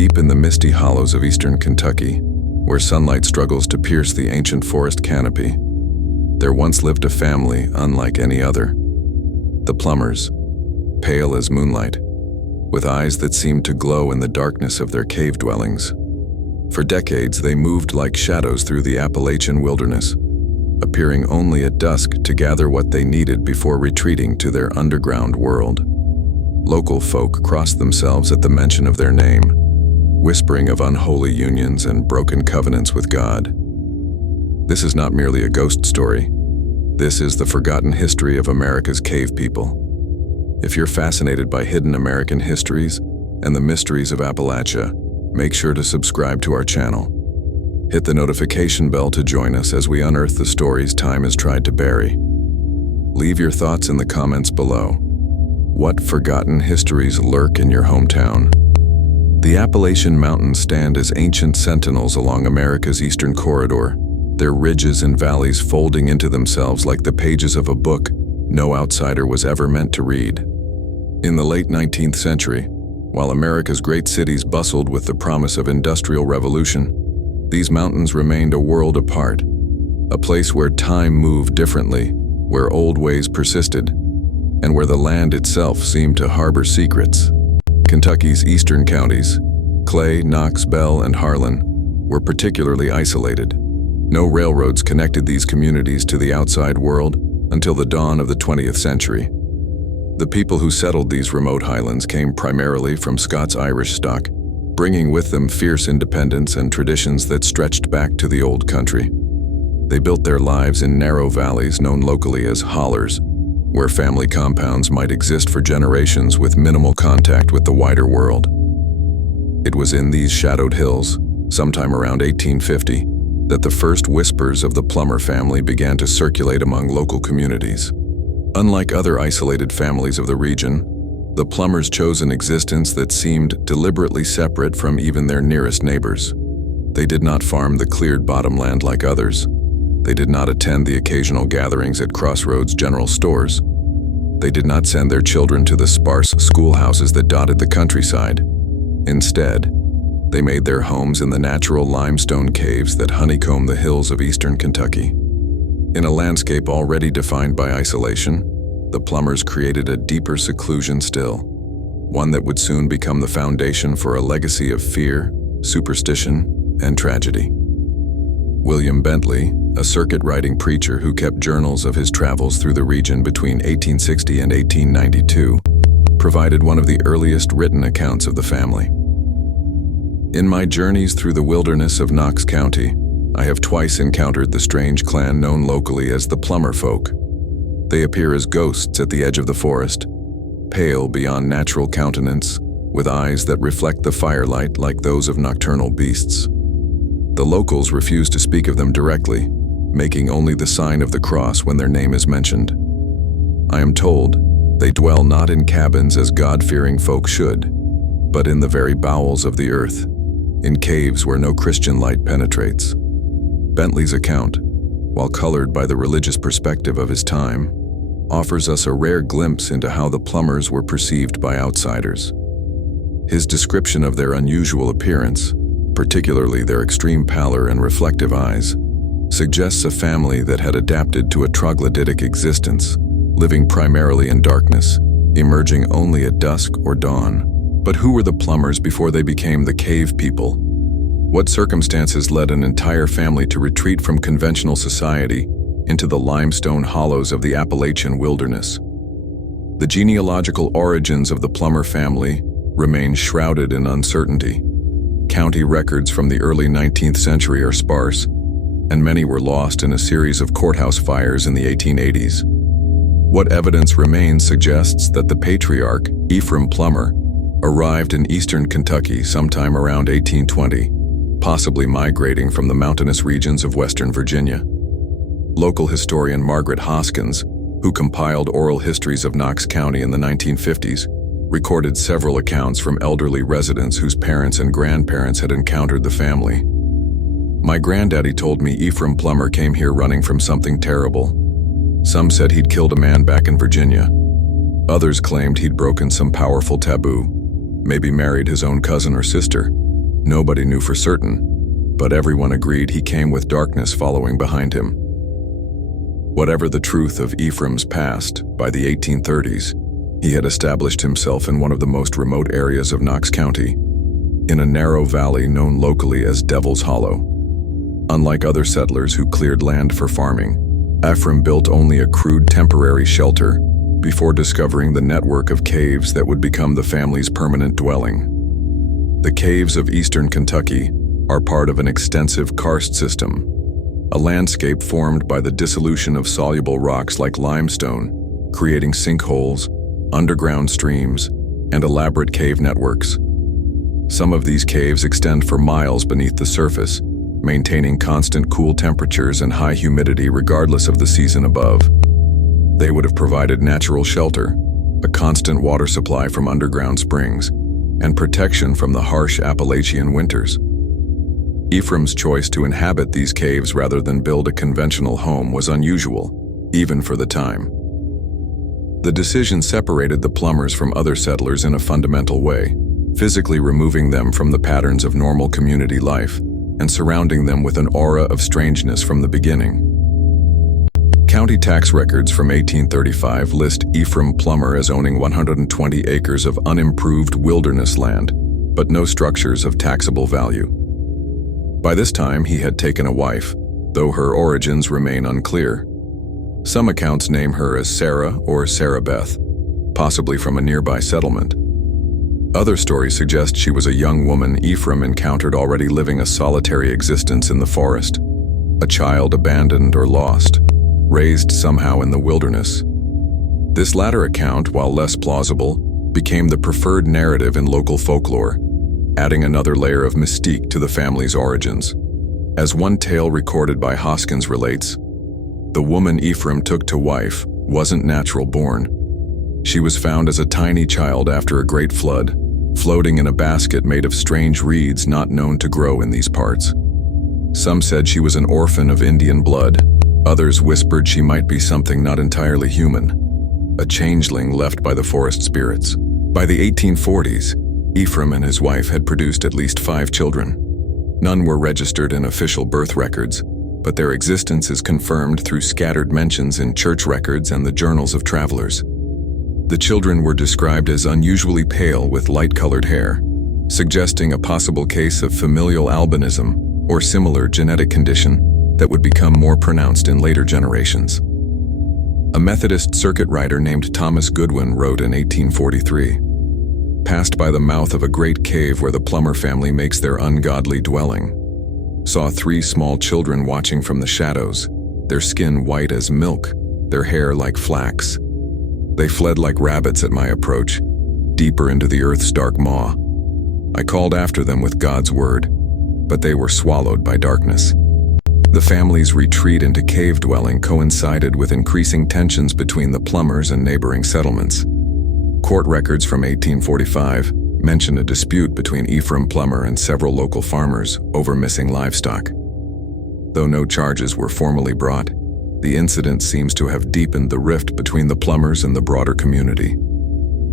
Deep in the misty hollows of eastern Kentucky, where sunlight struggles to pierce the ancient forest canopy, there once lived a family unlike any other. The Plummers, pale as moonlight, with eyes that seemed to glow in the darkness of their cave dwellings. For decades, they moved like shadows through the Appalachian wilderness, appearing only at dusk to gather what they needed before retreating to their underground world. Local folk crossed themselves at the mention of their name, whispering of unholy unions and broken covenants with God. This is not merely a ghost story. This is the forgotten history of America's cave people. If you're fascinated by hidden American histories and the mysteries of Appalachia, make sure to subscribe to our channel. Hit the notification bell to join us as we unearth the stories time has tried to bury. Leave your thoughts in the comments below. What forgotten histories lurk in your hometown? The Appalachian Mountains stand as ancient sentinels along America's eastern corridor, their ridges and valleys folding into themselves like the pages of a book no outsider was ever meant to read. In the late 19th century, while America's great cities bustled with the promise of industrial revolution, these mountains remained a world apart, a place where time moved differently, where old ways persisted, and where the land itself seemed to harbor secrets. Kentucky's eastern counties, Clay, Knox, Bell, and Harlan, were particularly isolated. No railroads connected these communities to the outside world until the dawn of the 20th century. The people who settled these remote highlands came primarily from Scots-Irish stock, bringing with them fierce independence and traditions that stretched back to the old country. They built their lives in narrow valleys known locally as hollers, where family compounds might exist for generations with minimal contact with the wider world. It was in these shadowed hills, sometime around 1850, that the first whispers of the Plummer family began to circulate among local communities. Unlike other isolated families of the region, the Plummers chose an existence that seemed deliberately separate from even their nearest neighbors. They did not farm the cleared bottomland like others. They did not attend the occasional gatherings at Crossroads General Stores. They did not send their children to the sparse schoolhouses that dotted the countryside. Instead, they made their homes in the natural limestone caves that honeycomb the hills of eastern Kentucky. In a landscape already defined by isolation, the Plummers created a deeper seclusion still, one that would soon become the foundation for a legacy of fear, superstition, and tragedy. William Bentley, a circuit-riding preacher who kept journals of his travels through the region between 1860 and 1892, provided one of the earliest written accounts of the family. In my journeys through the wilderness of Knox County, I have twice encountered the strange clan known locally as the Plummer folk. They appear as ghosts at the edge of the forest, pale beyond natural countenance, with eyes that reflect the firelight like those of nocturnal beasts. The locals refuse to speak of them directly, making only the sign of the cross when their name is mentioned. I am told they dwell not in cabins as God-fearing folk should, but in the very bowels of the earth, in caves where no Christian light penetrates. Bentley's account, while colored by the religious perspective of his time, offers us a rare glimpse into how the Plummers were perceived by outsiders. His description of their unusual appearance, particularly their extreme pallor and reflective eyes, suggests a family that had adapted to a troglodytic existence, living primarily in darkness, emerging only at dusk or dawn. But who were the Plummers before they became the cave people? What circumstances led an entire family to retreat from conventional society into the limestone hollows of the Appalachian wilderness? The genealogical origins of the Plummer family remain shrouded in uncertainty. County records from the early 19th century are sparse, and many were lost in a series of courthouse fires in the 1880s. What evidence remains suggests that the patriarch, Ephraim Plummer, arrived in eastern Kentucky sometime around 1820, possibly migrating from the mountainous regions of western Virginia. Local historian Margaret Hoskins, who compiled oral histories of Knox County in the 1950s, recorded several accounts from elderly residents whose parents and grandparents had encountered the family. My granddaddy told me Ephraim Plummer came here running from something terrible. Some said he'd killed a man back in Virginia. Others claimed he'd broken some powerful taboo, maybe married his own cousin or sister, Nobody knew for certain, but everyone agreed he came with darkness following behind him. Whatever the truth of Ephraim's past, by the 1830s, he had established himself in one of the most remote areas of Knox County, in a narrow valley known locally as Devil's Hollow. Unlike other settlers who cleared land for farming, Ephraim built only a crude temporary shelter before discovering the network of caves that would become the family's permanent dwelling. The caves of eastern Kentucky are part of an extensive karst system, a landscape formed by the dissolution of soluble rocks like limestone, creating sinkholes, underground streams, and elaborate cave networks. Some of these caves extend for miles beneath the surface, maintaining constant cool temperatures and high humidity regardless of the season above. They would have provided natural shelter, a constant water supply from underground springs, and protection from the harsh Appalachian winters. Ephraim's choice to inhabit these caves rather than build a conventional home was unusual, even for the time. The decision separated the Plummers from other settlers in a fundamental way, physically removing them from the patterns of normal community life and surrounding them with an aura of strangeness from the beginning. County tax records from 1835 list Ephraim Plummer as owning 120 acres of unimproved wilderness land, but no structures of taxable value. By this time, he had taken a wife, though her origins remain unclear. Some accounts name her as Sarah or Sarah Beth, possibly from a nearby settlement. Other stories suggest she was a young woman Ephraim encountered already living a solitary existence in the forest, a child abandoned or lost, raised somehow in the wilderness. This latter account, while less plausible, became the preferred narrative in local folklore, adding another layer of mystique to the family's origins. As one tale recorded by Hoskins relates, the woman Ephraim took to wife wasn't natural born. She was found as a tiny child after a great flood, floating in a basket made of strange reeds not known to grow in these parts. Some said she was an orphan of Indian blood. Others whispered she might be something not entirely human, a changeling left by the forest spirits. By the 1840s, Ephraim and his wife had produced at least 5 children. None were registered in official birth records, but their existence is confirmed through scattered mentions in church records and the journals of travelers. The children were described as unusually pale with light-colored hair, suggesting a possible case of familial albinism or similar genetic condition that would become more pronounced in later generations. A Methodist circuit rider named Thomas Goodwin wrote in 1843, "Passed by the mouth of a great cave where the Plummer family makes their ungodly dwelling. Saw 3 small children watching from the shadows, their skin white as milk, their hair like flax. They fled like rabbits at my approach, deeper into the earth's dark maw. I called after them with God's word, but they were swallowed by darkness." The family's retreat into cave dwelling coincided with increasing tensions between the Plummers and neighboring settlements. Court records from 1845 mention a dispute between Ephraim Plummer and several local farmers over missing livestock. Though no charges were formally brought, the incident seems to have deepened the rift between the Plummers and the broader community.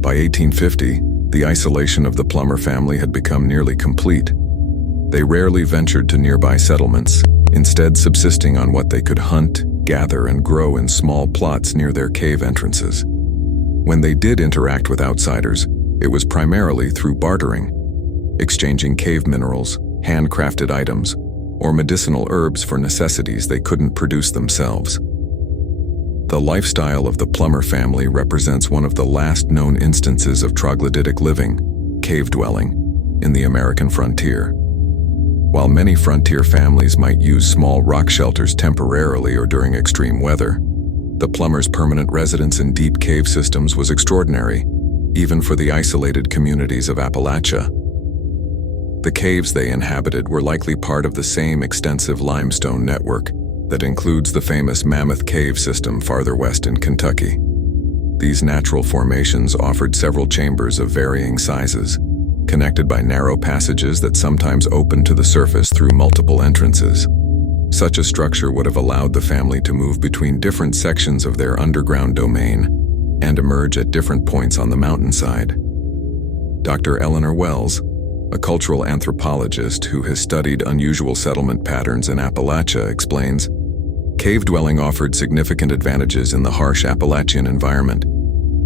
By 1850, the isolation of the Plummer family had become nearly complete. They rarely ventured to nearby settlements, instead subsisting on what they could hunt, gather, and grow in small plots near their cave entrances. When they did interact with outsiders, it was primarily through bartering, exchanging cave minerals, handcrafted items, or medicinal herbs for necessities they couldn't produce themselves. The lifestyle of the Plummer family represents one of the last known instances of troglodytic living, cave dwelling, in the American frontier. While many frontier families might use small rock shelters temporarily or during extreme weather, the Plummers' permanent residence in deep cave systems was extraordinary, even for the isolated communities of Appalachia. The caves they inhabited were likely part of the same extensive limestone network that includes the famous Mammoth Cave system farther west in Kentucky. These natural formations offered several chambers of varying sizes, connected by narrow passages that sometimes opened to the surface through multiple entrances. Such a structure would have allowed the family to move between different sections of their underground domain and emerge at different points on the mountainside. Dr. Eleanor Wells, a cultural anthropologist who has studied unusual settlement patterns in Appalachia, explains, cave dwelling offered significant advantages in the harsh Appalachian environment.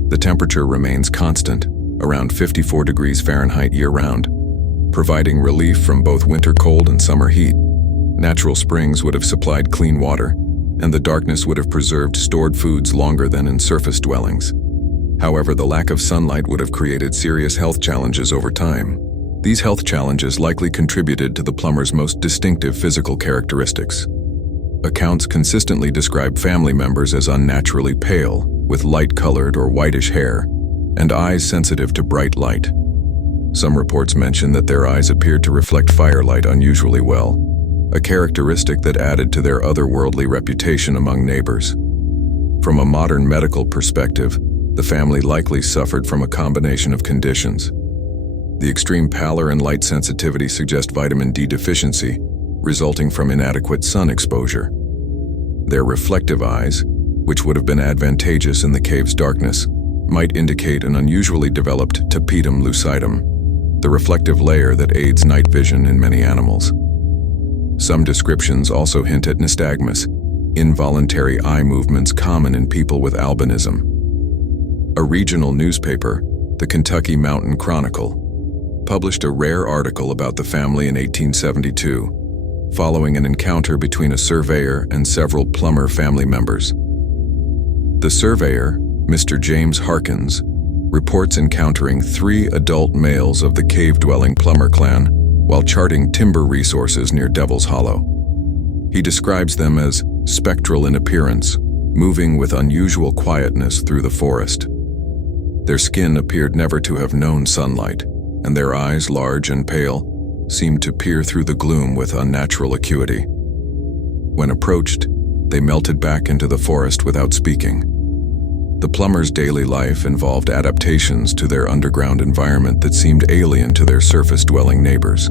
The temperature remains constant, around 54 degrees Fahrenheit year-round, providing relief from both winter cold and summer heat. Natural springs would have supplied clean water, and the darkness would have preserved stored foods longer than in surface dwellings. However, the lack of sunlight would have created serious health challenges over time. These health challenges likely contributed to the plumber's most distinctive physical characteristics. Accounts consistently describe family members as unnaturally pale, with light-colored or whitish hair, and eyes sensitive to bright light. Some reports mention that their eyes appeared to reflect firelight unusually well, a characteristic that added to their otherworldly reputation among neighbors. From a modern medical perspective, the family likely suffered from a combination of conditions. The extreme pallor and light sensitivity suggest vitamin D deficiency, resulting from inadequate sun exposure. Their reflective eyes, which would have been advantageous in the cave's darkness, might indicate an unusually developed tapetum lucidum, the reflective layer that aids night vision in many animals. Some descriptions also hint at nystagmus, involuntary eye movements common in people with albinism. A regional newspaper, the Kentucky Mountain Chronicle, published a rare article about the family in 1872, following an encounter between a surveyor and several Plummer family members. The surveyor, Mr. James Harkins, reports encountering 3 adult males of the cave-dwelling Plummer clan while charting timber resources near Devil's Hollow. He describes them as spectral in appearance, moving with unusual quietness through the forest. Their skin appeared never to have known sunlight, and their eyes, large and pale, seemed to peer through the gloom with unnatural acuity. When approached, they melted back into the forest without speaking. The Plummers' daily life involved adaptations to their underground environment that seemed alien to their surface-dwelling neighbors.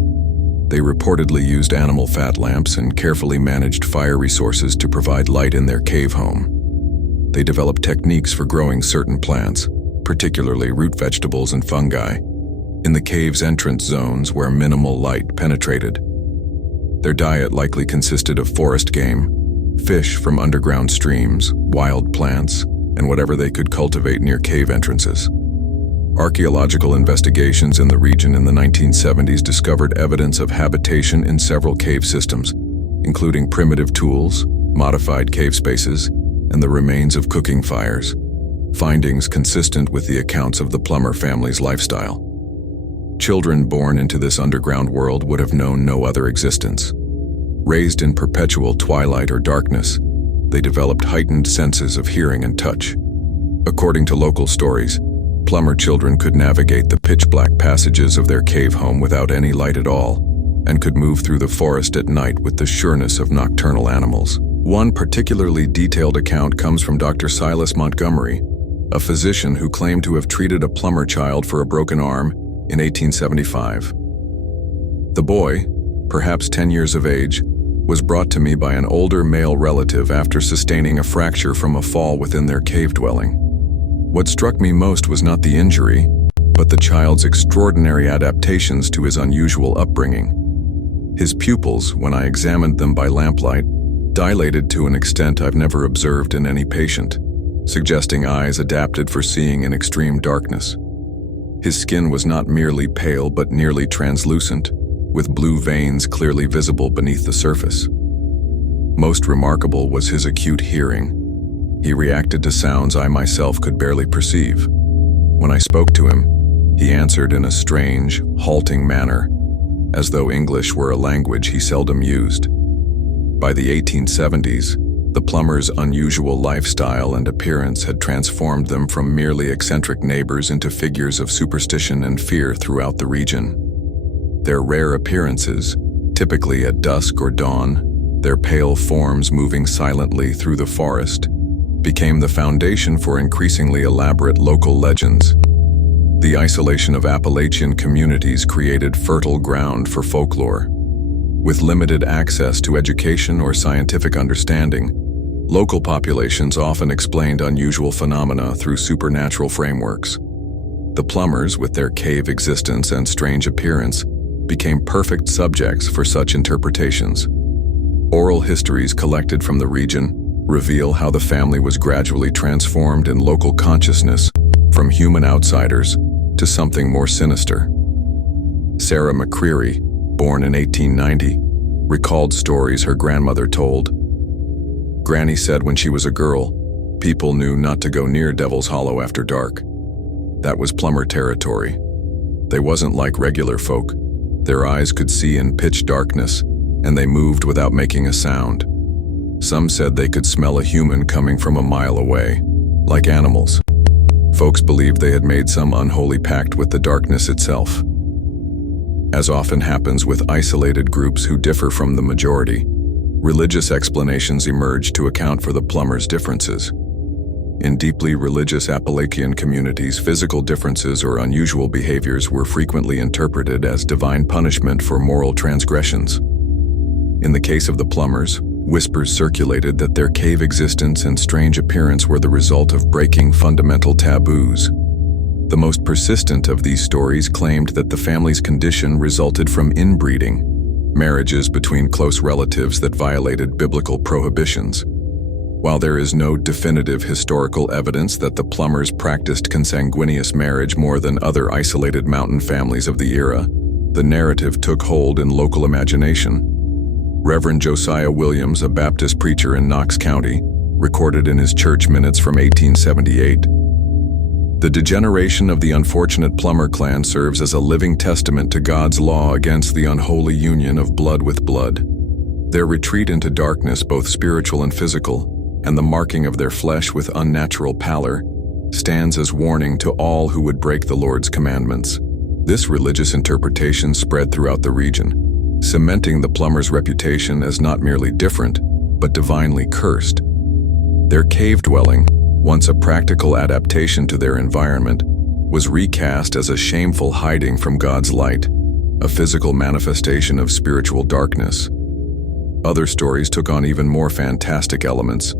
They reportedly used animal fat lamps and carefully managed fire resources to provide light in their cave home. They developed techniques for growing certain plants, particularly root vegetables and fungi, in the cave's entrance zones where minimal light penetrated. Their diet likely consisted of forest game, fish from underground streams, wild plants, and whatever they could cultivate near cave entrances. Archaeological investigations in the region in the 1970s discovered evidence of habitation in several cave systems, including primitive tools, modified cave spaces, and the remains of cooking fires, findings consistent with the accounts of the Plummer family's lifestyle. Children born into this underground world would have known no other existence. Raised in perpetual twilight or darkness, they developed heightened senses of hearing and touch. According to local stories, Plummer children could navigate the pitch-black passages of their cave home without any light at all, and could move through the forest at night with the sureness of nocturnal animals. One particularly detailed account comes from Dr. Silas Montgomery, a physician who claimed to have treated a Plummer child for a broken arm in 1875. The boy, perhaps 10 years of age, was brought to me by an older male relative after sustaining a fracture from a fall within their cave dwelling. What struck me most was not the injury, but the child's extraordinary adaptations to his unusual upbringing. His pupils, when I examined them by lamplight, dilated to an extent I've never observed in any patient, suggesting eyes adapted for seeing in extreme darkness. His skin was not merely pale but nearly translucent, with blue veins clearly visible beneath the surface. Most remarkable was his acute hearing. He reacted to sounds I myself could barely perceive. When I spoke to him, he answered in a strange, halting manner, as though English were a language he seldom used. By the 1870s, the Plummers' unusual lifestyle and appearance had transformed them from merely eccentric neighbors into figures of superstition and fear throughout the region. Their rare appearances, typically at dusk or dawn, their pale forms moving silently through the forest, became the foundation for increasingly elaborate local legends. The isolation of Appalachian communities created fertile ground for folklore. With limited access to education or scientific understanding, local populations often explained unusual phenomena through supernatural frameworks. The Plummers, with their cave existence and strange appearance, became perfect subjects for such interpretations. Oral histories collected from the region reveal how the family was gradually transformed in local consciousness from human outsiders to something more sinister. Sarah McCreary, born in 1890, recalled stories her grandmother told. Granny said when she was a girl, people knew not to go near Devil's Hollow after dark. That was Plummer territory. They wasn't like regular folk. Their eyes could see in pitch darkness, and they moved without making a sound. Some said they could smell a human coming from a mile away, like animals. Folks believed they had made some unholy pact with the darkness itself. As often happens with isolated groups who differ from the majority, religious explanations emerged to account for the Plummers' differences. In deeply religious Appalachian communities, physical differences or unusual behaviors were frequently interpreted as divine punishment for moral transgressions. In the case of the Plummers, whispers circulated that their cave existence and strange appearance were the result of breaking fundamental taboos. The most persistent of these stories claimed that the family's condition resulted from inbreeding, marriages between close relatives that violated biblical prohibitions. While there is no definitive historical evidence that the Plummers practiced consanguineous marriage more than other isolated mountain families of the era, the narrative took hold in local imagination. Reverend Josiah Williams, a Baptist preacher in Knox County, recorded in his church minutes from 1878, "The degeneration of the unfortunate Plummer clan serves as a living testament to God's law against the unholy union of blood with blood. Their retreat into darkness, both spiritual and physical, and the marking of their flesh with unnatural pallor, stands as warning to all who would break the Lord's commandments." This religious interpretation spread throughout the region, cementing the Plummers' reputation as not merely different, but divinely cursed. Their cave dwelling, once a practical adaptation to their environment, was recast as a shameful hiding from God's light, a physical manifestation of spiritual darkness. Other stories took on even more fantastic elements.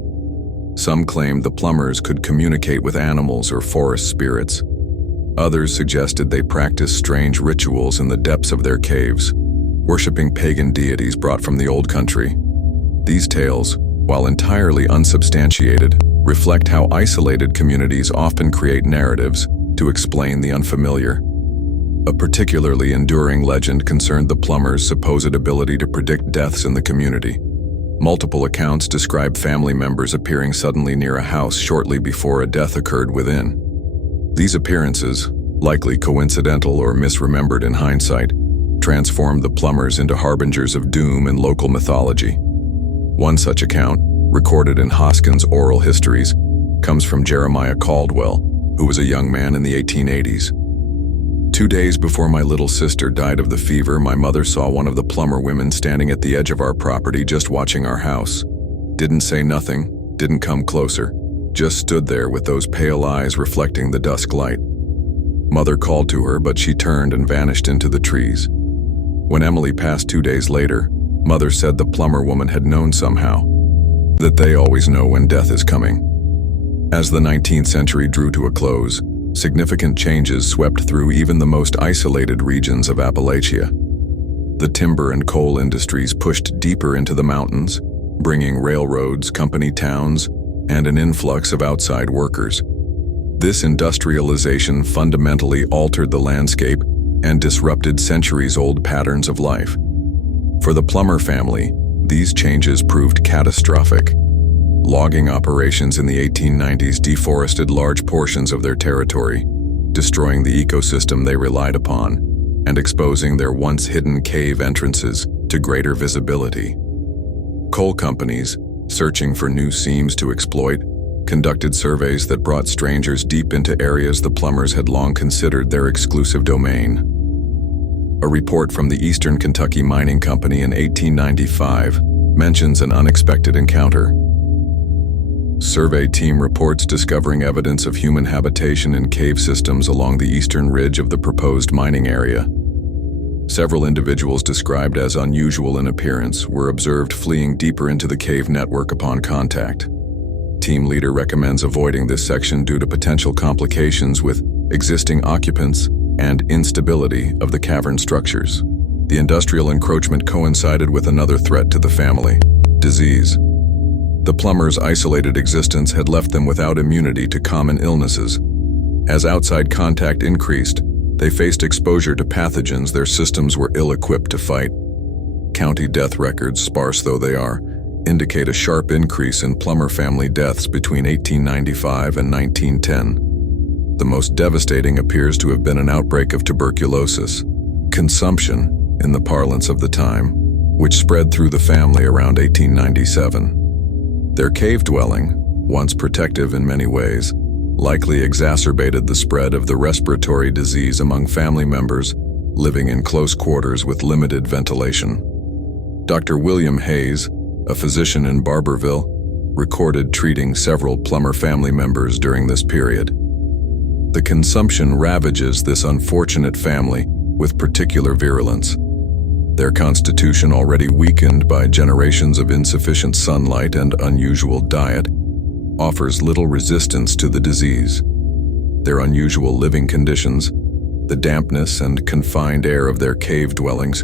Some claimed the Plummers could communicate with animals or forest spirits. Others suggested they practiced strange rituals in the depths of their caves, worshipping pagan deities brought from the old country. These tales, while entirely unsubstantiated, reflect how isolated communities often create narratives to explain the unfamiliar. A particularly enduring legend concerned the Plummers' supposed ability to predict deaths in the community. Multiple accounts describe family members appearing suddenly near a house shortly before a death occurred within. These appearances, likely coincidental or misremembered in hindsight, transformed the Plummers into harbingers of doom in local mythology. One such account, recorded in Hoskins' oral histories, comes from Jeremiah Caldwell, who was a young man in the 1880s. "2 days before my little sister died of the fever, my mother saw one of the Plummer women standing at the edge of our property just watching our house. Didn't say nothing, didn't come closer, just stood there with those pale eyes reflecting the dusk light. Mother called to her, but she turned and vanished into the trees. When Emily passed 2 days later, Mother said the Plummer woman had known somehow that they always know when death is coming." As the 19th century drew to a close, significant changes swept through even the most isolated regions of Appalachia. The timber and coal industries pushed deeper into the mountains, bringing railroads, company towns, and an influx of outside workers. This industrialization fundamentally altered the landscape and disrupted centuries-old patterns of life. For the Plummer family, these changes proved catastrophic. Logging operations in the 1890s deforested large portions of their territory, destroying the ecosystem they relied upon, and exposing their once hidden cave entrances to greater visibility. Coal companies, searching for new seams to exploit, conducted surveys that brought strangers deep into areas the Plummers had long considered their exclusive domain. A report from the Eastern Kentucky Mining Company in 1895 mentions an unexpected encounter. Survey team reports discovering evidence of human habitation in cave systems along the eastern ridge of the proposed mining area. Several individuals described as unusual in appearance were observed fleeing deeper into the cave network upon contact. Team leader recommends avoiding this section due to potential complications with existing occupants and instability of the cavern structures. The industrial encroachment coincided with another threat to the family: disease. The Plummers' isolated existence had left them without immunity to common illnesses. As outside contact increased, they faced exposure to pathogens their systems were ill-equipped to fight. County death records, sparse though they are, indicate a sharp increase in Plummer family deaths between 1895 and 1910. The most devastating appears to have been an outbreak of tuberculosis, consumption, in the parlance of the time, which spread through the family around 1897. Their cave dwelling, once protective in many ways, likely exacerbated the spread of the respiratory disease among family members living in close quarters with limited ventilation. Dr. William Hayes, a physician in Barberville, recorded treating several Plummer family members during this period. The consumption ravages this unfortunate family with particular virulence. Their constitution, already weakened by generations of insufficient sunlight and unusual diet, offers little resistance to the disease. Their unusual living conditions, the dampness and confined air of their cave dwellings,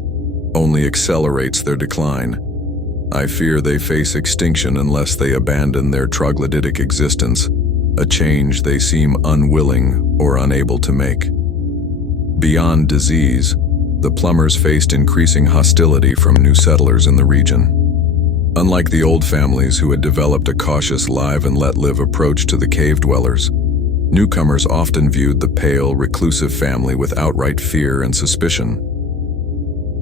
only accelerates their decline. I fear they face extinction unless they abandon their troglodytic existence, a change they seem unwilling or unable to make. Beyond disease, the Plummers faced increasing hostility from new settlers in the region. Unlike the old families who had developed a cautious live-and-let-live approach to the cave dwellers, newcomers often viewed the pale, reclusive family with outright fear and suspicion.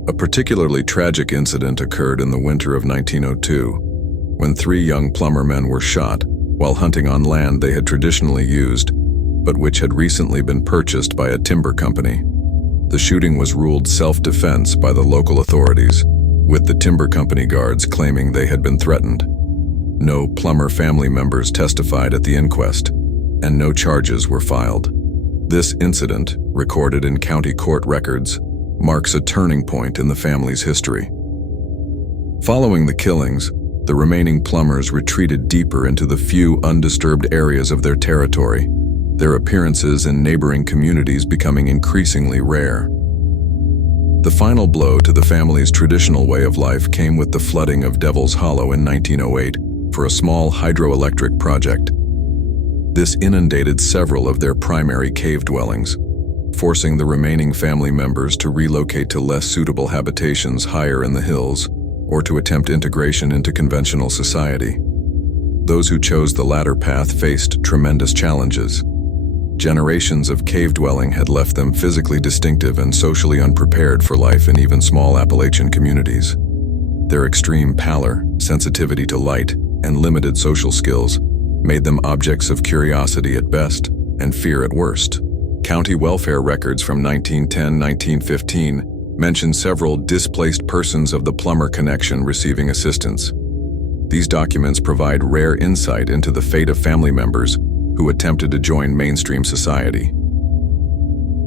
A particularly tragic incident occurred in the winter of 1902, when 3 young Plummer men were shot while hunting on land they had traditionally used, but which had recently been purchased by a timber company. The shooting was ruled self-defense by the local authorities, with the timber company guards claiming they had been threatened. No Plummer family members testified at the inquest, and no charges were filed. This incident, recorded in county court records, marks a turning point in the family's history. Following the killings, the remaining Plummers retreated deeper into the few undisturbed areas of their territory, their appearances in neighboring communities becoming increasingly rare. The final blow to the family's traditional way of life came with the flooding of Devil's Hollow in 1908 for a small hydroelectric project. This inundated several of their primary cave dwellings, forcing the remaining family members to relocate to less suitable habitations higher in the hills or to attempt integration into conventional society. Those who chose the latter path faced tremendous challenges. Generations of cave dwelling had left them physically distinctive and socially unprepared for life in even small Appalachian communities. Their extreme pallor, sensitivity to light, and limited social skills made them objects of curiosity at best and fear at worst. County welfare records from 1910-1915 mention several displaced persons of the Plummer connection receiving assistance. These documents provide rare insight into the fate of family members who attempted to join mainstream society.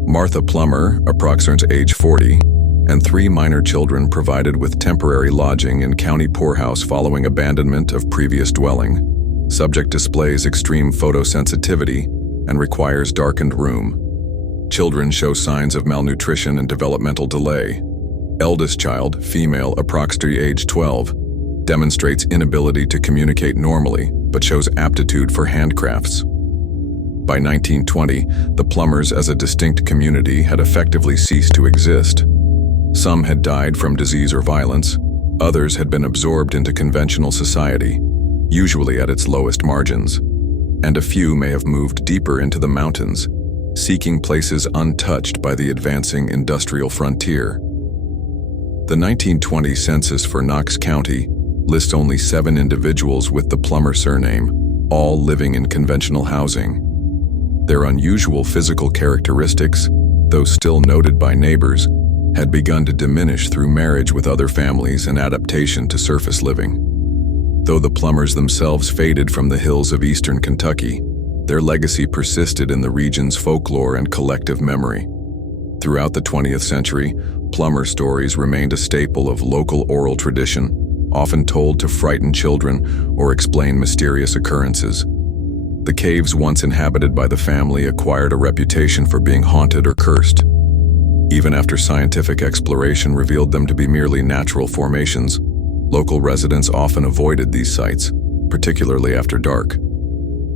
Martha Plummer, approximately age 40, and 3 minor children provided with temporary lodging in county poorhouse following abandonment of previous dwelling. Subject displays extreme photosensitivity and requires darkened room. Children show signs of malnutrition and developmental delay. Eldest child, female, approximately age 12, demonstrates inability to communicate normally but shows aptitude for handcrafts. By 1920, the Plummers as a distinct community had effectively ceased to exist. Some had died from disease or violence, others had been absorbed into conventional society, usually at its lowest margins, and a few may have moved deeper into the mountains, seeking places untouched by the advancing industrial frontier. The 1920 census for Knox County lists only 7 individuals with the Plummer surname, all living in conventional housing. Their unusual physical characteristics, though still noted by neighbors, had begun to diminish through marriage with other families and adaptation to surface living. Though the Plummers themselves faded from the hills of eastern Kentucky, their legacy persisted in the region's folklore and collective memory. Throughout the 20th century, Plummer stories remained a staple of local oral tradition, often told to frighten children or explain mysterious occurrences. The caves once inhabited by the family acquired a reputation for being haunted or cursed. Even after scientific exploration revealed them to be merely natural formations, local residents often avoided these sites, particularly after dark.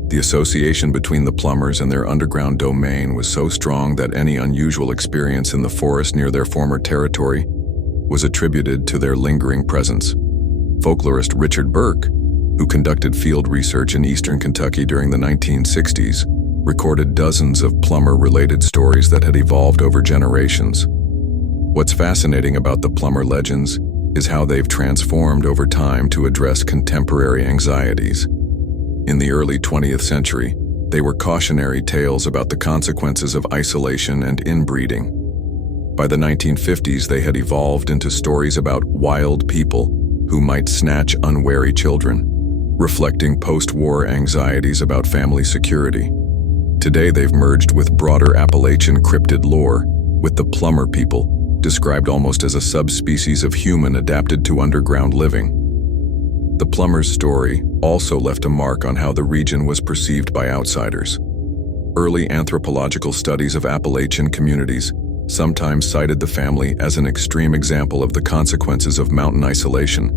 The association between the Plummers and their underground domain was so strong that any unusual experience in the forest near their former territory was attributed to their lingering presence. Folklorist Richard Burke, who conducted field research in eastern Kentucky during the 1960s, recorded dozens of Plummer-related stories that had evolved over generations. What's fascinating about the Plummer legends is how they've transformed over time to address contemporary anxieties. In the early 20th century, they were cautionary tales about the consequences of isolation and inbreeding. By the 1950s, they had evolved into stories about wild people who might snatch unwary children, reflecting post-war anxieties about family security. Today, they've merged with broader Appalachian cryptid lore, with the Plummer people described almost as a subspecies of human adapted to underground living. The Plummer's story also left a mark on how the region was perceived by outsiders. Early anthropological studies of Appalachian communities sometimes cited the family as an extreme example of the consequences of mountain isolation,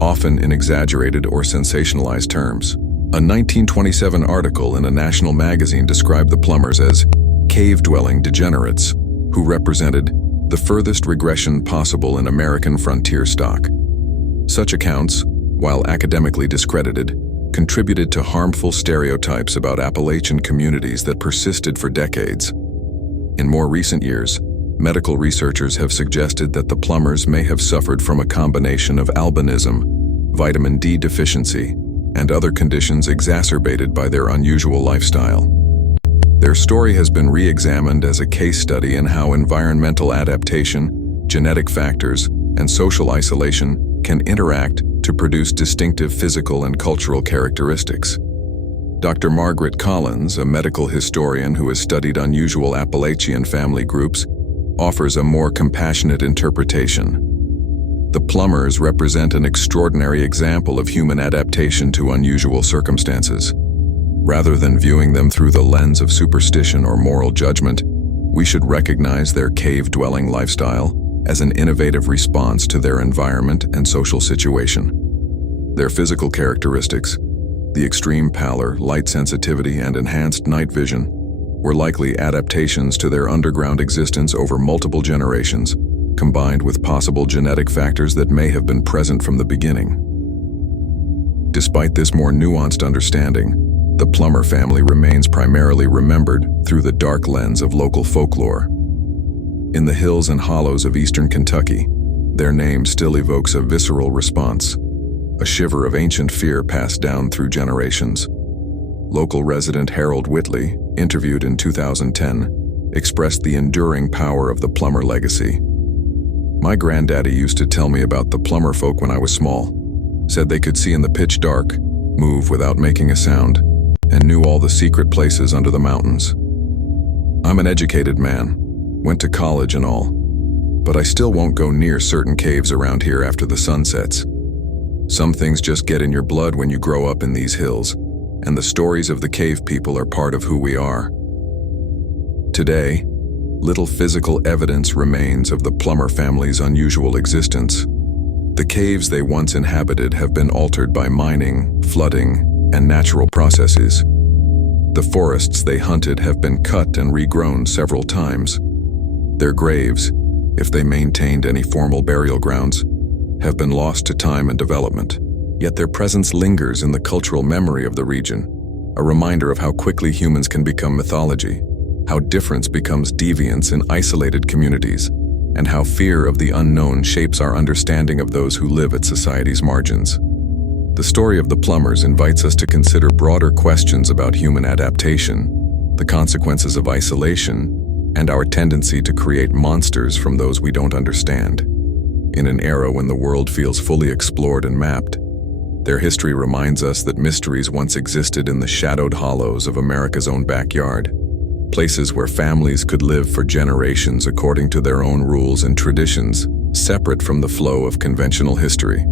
often in exaggerated or sensationalized terms. A 1927 article in a national magazine described the Plummers as cave-dwelling degenerates who represented the furthest regression possible in American frontier stock. Such accounts, while academically discredited, contributed to harmful stereotypes about Appalachian communities that persisted for decades. In more recent years, medical researchers have suggested that the Plummers may have suffered from a combination of albinism, vitamin D deficiency, and other conditions exacerbated by their unusual lifestyle. Their story has been re-examined as a case study in how environmental adaptation, genetic factors, and social isolation can interact to produce distinctive physical and cultural characteristics. Dr. Margaret Collins, a medical historian who has studied unusual Appalachian family groups, offers a more compassionate interpretation. The Plummers represent an extraordinary example of human adaptation to unusual circumstances. Rather than viewing them through the lens of superstition or moral judgment, we should recognize their cave-dwelling lifestyle as an innovative response to their environment and social situation. Their physical characteristics, the extreme pallor, light sensitivity, and enhanced night vision, were likely adaptations to their underground existence over multiple generations, combined with possible genetic factors that may have been present from the beginning. Despite this more nuanced understanding, the Plummer family remains primarily remembered through the dark lens of local folklore. In the hills and hollows of eastern Kentucky, their name still evokes a visceral response, a shiver of ancient fear passed down through generations. Local resident Harold Whitley, interviewed in 2010, expressed the enduring power of the Plummer legacy. "My granddaddy used to tell me about the Plummer folk when I was small, said they could see in the pitch dark, move without making a sound, and knew all the secret places under the mountains. I'm an educated man, went to college and all, but I still won't go near certain caves around here after the sun sets. Some things just get in your blood when you grow up in these hills, and the stories of the cave people are part of who we are." Today, little physical evidence remains of the Plummer family's unusual existence. The caves they once inhabited have been altered by mining, flooding, and natural processes. The forests they hunted have been cut and regrown several times. Their graves, if they maintained any formal burial grounds, have been lost to time and development. Yet their presence lingers in the cultural memory of the region, a reminder of how quickly humans can become mythology, how difference becomes deviance in isolated communities, and how fear of the unknown shapes our understanding of those who live at society's margins. The story of the Plummers invites us to consider broader questions about human adaptation, the consequences of isolation, and our tendency to create monsters from those we don't understand. In an era when the world feels fully explored and mapped, their history reminds us that mysteries once existed in the shadowed hollows of America's own backyard, places where families could live for generations according to their own rules and traditions, separate from the flow of conventional history.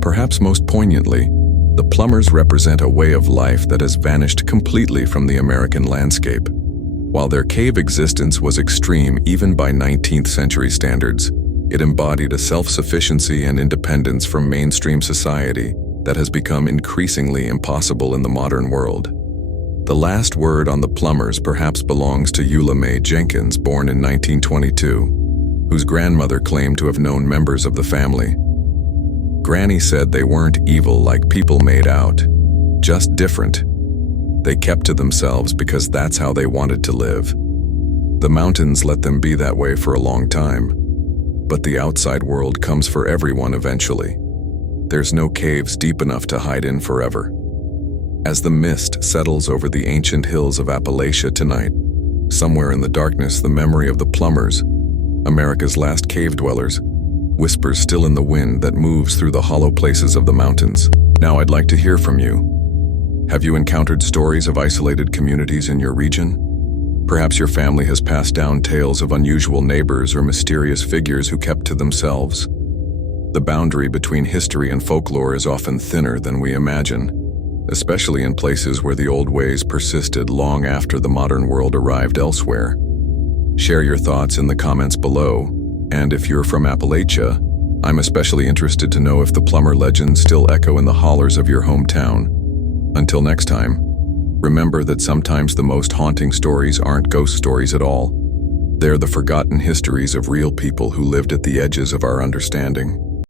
Perhaps most poignantly, the Plummers represent a way of life that has vanished completely from the American landscape. While their cave existence was extreme even by 19th century standards, it embodied a self-sufficiency and independence from mainstream society that has become increasingly impossible in the modern world. The last word on the Plummers perhaps belongs to Eula Mae Jenkins, born in 1922, whose grandmother claimed to have known members of the family. Granny said they weren't evil like people made out, just different. They kept to themselves because that's how they wanted to live. The mountains let them be that way for a long time, but the outside world comes for everyone eventually. There's no caves deep enough to hide in forever. As the mist settles over the ancient hills of Appalachia tonight, somewhere in the darkness the memory of the Plummers, America's last cave dwellers, whispers still in the wind that moves through the hollow places of the mountains. Now I'd like to hear from you. Have you encountered stories of isolated communities in your region? Perhaps your family has passed down tales of unusual neighbors or mysterious figures who kept to themselves. The boundary between history and folklore is often thinner than we imagine, especially in places where the old ways persisted long after the modern world arrived elsewhere. Share your thoughts in the comments below, and if you're from Appalachia, I'm especially interested to know if the Plummer legends still echo in the hollers of your hometown. Until next time, remember that sometimes the most haunting stories aren't ghost stories at all. They're the forgotten histories of real people who lived at the edges of our understanding.